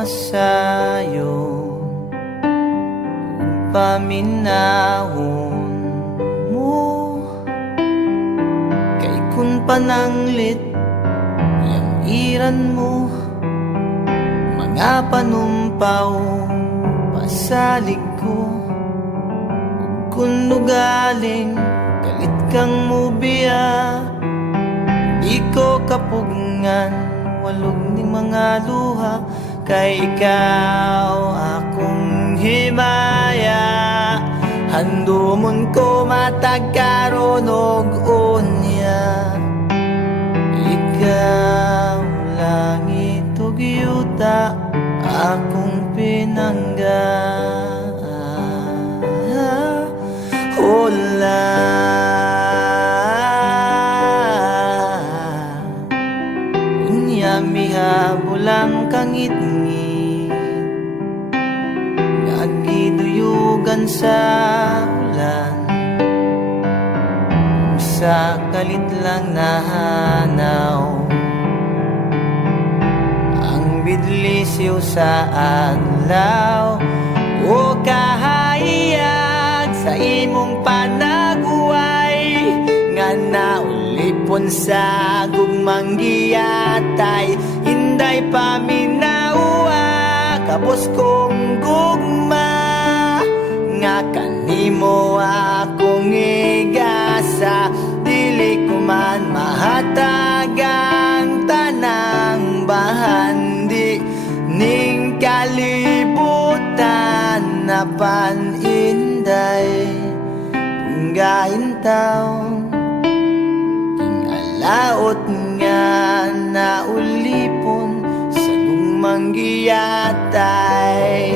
masayo paminahon mo kay kun pananglit yang iran mo mga panumpaw pasalig ko kun nugaling galit kang mubiya di ko kapugngan walog ni mga luha kay ikaw akong himaya handumon ko matagkaron og unya ikaw langit ug yuta akong pinangga hola unya mihabulang kangit-ngit nagiduyugan sa ulan sa kalit lang nahanaw ang bidlisiw sa adlaw o kahayag sa imong panaguway nga naulipon sa gugmang giyatay hinday paminawa kapos kong gugma nga kanimo akong igasa dili ko man mahatagang tanang bahandi ning kalibutan na paninday tunggain taon king alaot nga naulipon sa gugmang giyatay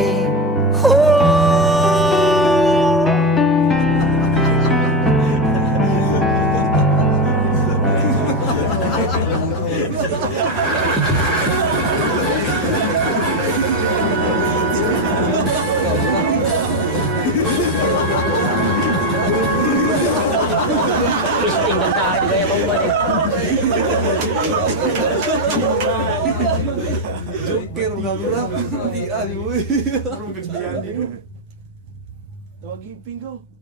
Tinggal tayo kaya pambalik. Joker gagawin. Hindi ali mo. Tawagin pinggo.